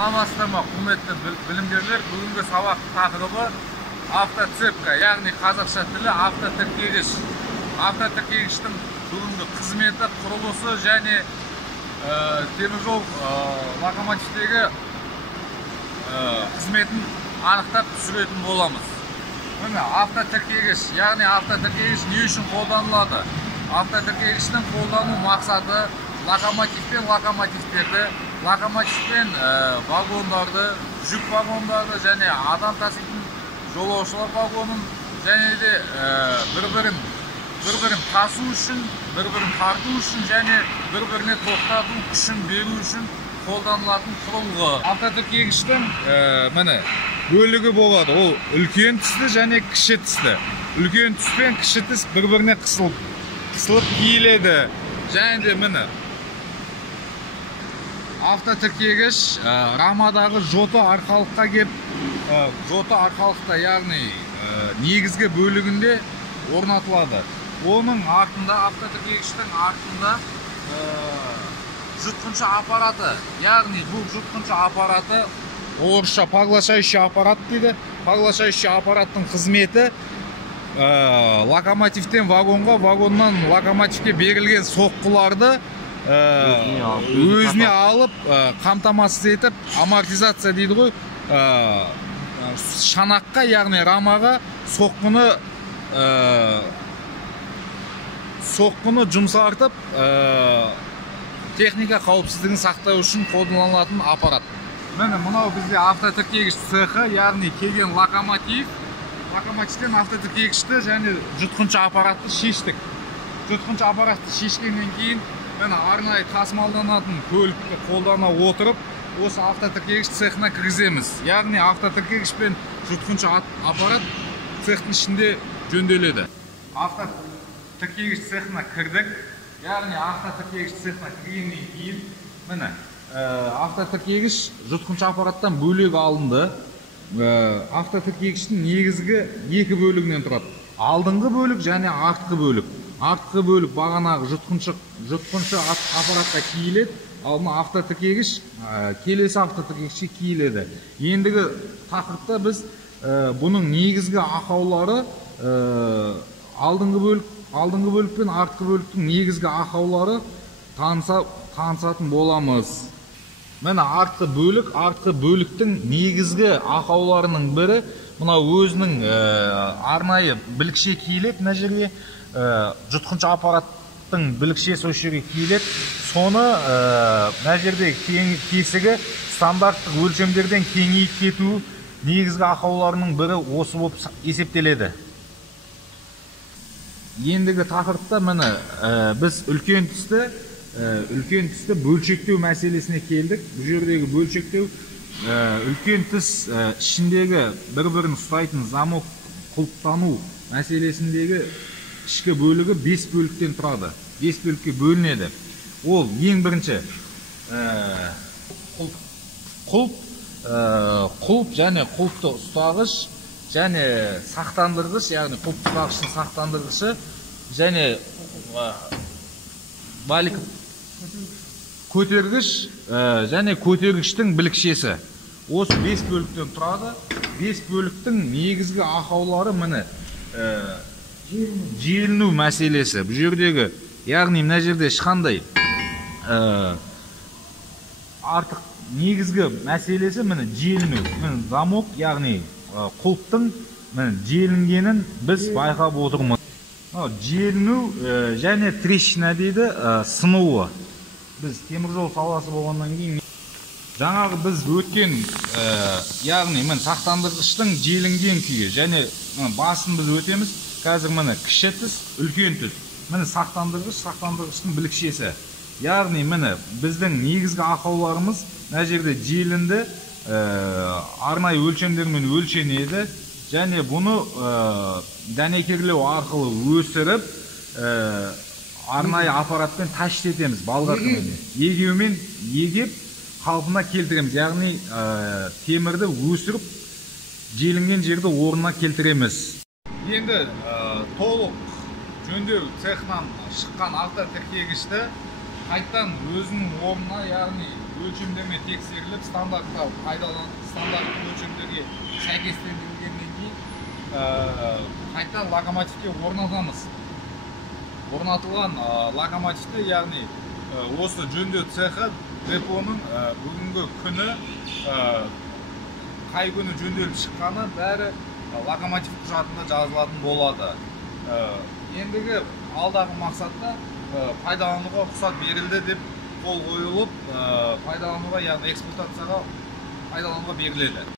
Саламатсыздар, құрметті білімгерлер. Бүгінгі сабақ тақырыбы автоцепка, яғни қазақша тілі автотіркегіш. Автотіркегіштің бүгінгі қызметі, құрылысы және теміржол локомотивтегі қызметін анықтап түсіретін боламыз. Міне автотіркегіш, яғни автотіркегіш не үшін қолданылады? Автотіркегіштің қолдану мақсаты локомотивпен локомотивтерді, локомотивпен вагондарды, жүк вагондарды және адам таситын жолаушылар вагонын және де бір-бірін тасу үшін, бір-бірін тарту үшін және бір-біріне тоқтату күшін беру үшін қолданылатын құрылғы. Автотіркегіштің міне бөлігі болады. Ол үлкен тісті және кіші тісті. Үлкен тіс пен кіші тіс бір-біріне қысылып киіледі. Және де міне автотіркегіш рамадағы жоты арқалыққа кеп, жоты арқалықта, яғни негізгі бөлігінде орнатылады. Оның артында, автотіркегіштің артында жұтқыншы аппараты, яғни бұл жұтқыншы аппараты орысша поглощающий аппарат дейді. Поглощающий аппараттың қызметі локомотивтен вагонға, вагоннан локомотивке берілген соққыларды өзіне алып, қамтамасыз етіп, амортизация дейді ғой, шанаққа, яғни рамаға соққыны жұмсартып, техника қауіпсіздігін сақтау үшін қолданылатын аппарат. Міне мынау бізде автотіркегіш цехы, яғни келген локомотивтен автотіркегішті және жұтқыншы аппаратты шештік. Жұтқыншы аппаратты шешкеннен кейін арнайы тасымалданатын көлікті қолдана отырып, осы автотіркегіш цехына кіргіземіз. Яғни автотіркегіш пен жұтқыншы аппарат цехтың ішінде жөнделеді. Автотіркегіш цехына кірдік. Яғни автотіркегіш цехына кіргеннен кейін міне автотіркегіш жұтқыншы аппараттан бөлек алынды. Автотіркегіштің негізгі екі бөлігінен тұрады. Алдыңғы бөлік және артқы бөлік. Артқы бөлік бағанағы жұтқыншы аппаратқа киіледі, ал автотіркегіш келесі автотіркегішке киіледі. Ендігі тақырыпта біз бұның негізгі ақаулары, алдыңғы бөлік пен артқы бөліктің негізгі ақаулары танысатын боламыз. Міне артқы бөліктің негізгі ақауларының бірі, мына өзінің арнайы білікше киіледі, мына жерге жұтқыншы аппараттың білікшесі осы жерге киіледі. Соны мына жердегі кесігі стандарттық өлшемдерден кеңейіп кету негізгі ақауларының бірі осы болып есептеледі. Ендігі тақырыпта міне біз үлкен тісті бөлшектеу мәселесіне келдік. Бұл жердегі бөлшектеу үлкен тіс ішіндегі бір-бірін ұстайтын замок құлыптану мәселесіндегі ішкі бөлігі 5 бөліктен тұрады. 5 бөлікке бөлінеді. Ол ең бірінші құлып және құлыпты ұстағыш және сақтандырғыш, яғни құлып ұстағыштың сақтандырғышы және көтергіш және көтергіштің білікшесі. Осы 5 бөліктен тұрады. 5 бөліктің негізгі ақаулары міне желіну мәселесі. Бұл жердегі, яғни мына жерде ешқандай артық негізгі мәселесі міне желіну. Замок, яғни құлыптың желінгенін біз байқап отырмыз. Желіну және трещина дейді, сынуы. Біз теміржол саласы болғаннан кейін жаңағы біз өткен, яғни сақтандырғыштың желінген күйі және басын біз өтеміз. Қазір міне кіші тіс, үлкен тіс. Міне сақтандырғыштың білікшесі. Яғни міне біздің негізгі ақауларымыз мына жерде желінді арнайы өлшемдермен өлшенеді және бұны дәнекерлеу арқылы өсіріп арнайы аппаратпен тащит етеміз, балғарқымен. Егеумен егеп қалпына келтіреміз. Яғни темірді өсіріп желінген жерді орнына келтіреміз. Енді толық жөндеу цехынан шыққан автотіркегішті қайттан өзінің орнына, яғни өлшемдермен тексеріліп, стандарттық өлшемдерге сәйкестендірілгеннен кейін қайта локомотивке орнатылған локомотивті, яғни осы жөндеу цехы депоның бүгінгі күні қай күні жөнделіп шыққаны бәрі локомотив құжатында жазылатын болады. Ендігі алдағы мақсатта пайдалануға рұқсат берілді деп қол қойылып, пайдалануға, яғни эксплуатацияға пайдалануға беріледі.